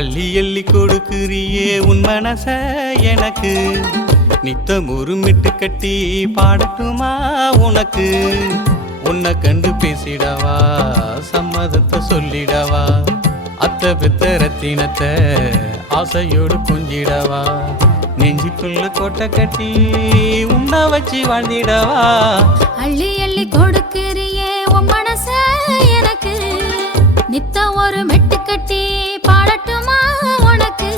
அள்ளி அள்ளி கொடுக்குறியே உன் மனச எனக்கு நித்தம் ஒரு மிட்டு கட்டி பாடட்டுமா உனக்கு உன்னை கண்டு பேசிடவா சம்மதத்தை சொல்லிடவா அத்தை பெத்த ரத்தினத்தை ஆசையோடு கொஞ்சிடவா நெஞ்சுக்குள்ள கோட்டை கட்டி உன்னை வச்சு வாழ்ந்திடவா அள்ளி அள்ளி கொடுக்கிறியே உன் மனச எனக்கு நித்தம் ஒரு மெட்டு கட்டி பாடட்டுமா உனக்கு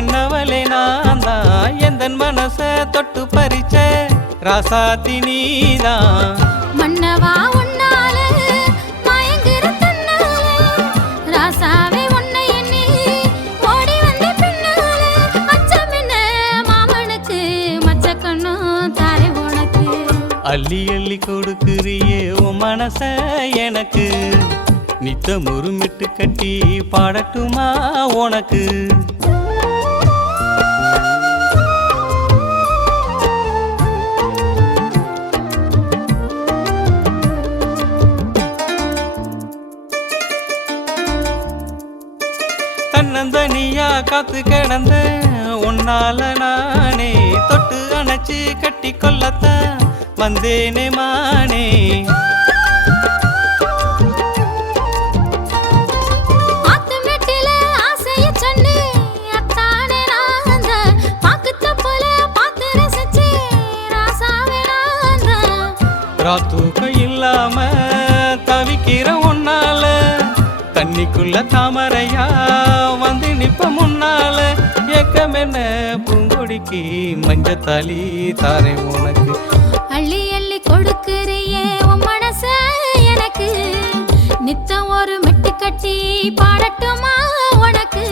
என்னவளே நான் தான் எந்தன் மனச தொட்டு பறிச்ச ராசாத்தி நீதான் மன்னவா உன்னால மயங்குற தன்னால ராசாவே உன்னை எண்ணி ஓடி வந்த பின்னால அச்சம் என்ன மாமனுக்கு மச்ச கண்ணும் தாரை உனக்கு அள்ளி அள்ளி கொடுக்குறியே உன் மனச எனக்கு நித்தம் ஒரு மிட்டு கட்டி பாடட்டுமா உனக்கு தன்னந்தனியா காத்து கிடந்த உன்னால நானே தொட்டு அணைச்சு கட்டி கொள்ளத்தான் வந்தேனே மானே தூக்கம் இல்லாம தவிக்கிற உன்னால தண்ணிக்குள்ள தாமரையா வந்து நிப்ப முன்னால ஏக்கம் என்ன பூங்கொடிக்கு மஞ்சத்தாலி தாரே உனக்கு அள்ளி அள்ளி கொடுக்கிறியே உன் மனச எனக்கு நித்தம் ஒரு மெட்டு கட்டி பாடட்டுமா உனக்கு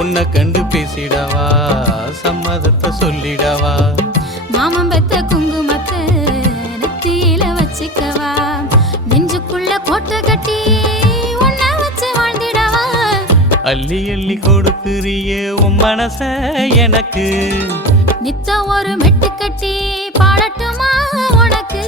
உன்னை கண்டு பேசிடவா சம்மதத்தை சொல்லிடவா மாமன் பெத்த குங்குமத்தை வச்சுக்கவா நெஞ்சுக்குள்ள கோட்டை கட்டி உன்னை வச்சு வாழ்ந்திடவா அள்ளி அள்ளி கொடுக்குறியே உன் மனச எனக்கு நித்தம் ஒரு மெட்டு கட்டி பாடட்டுமா உனக்கு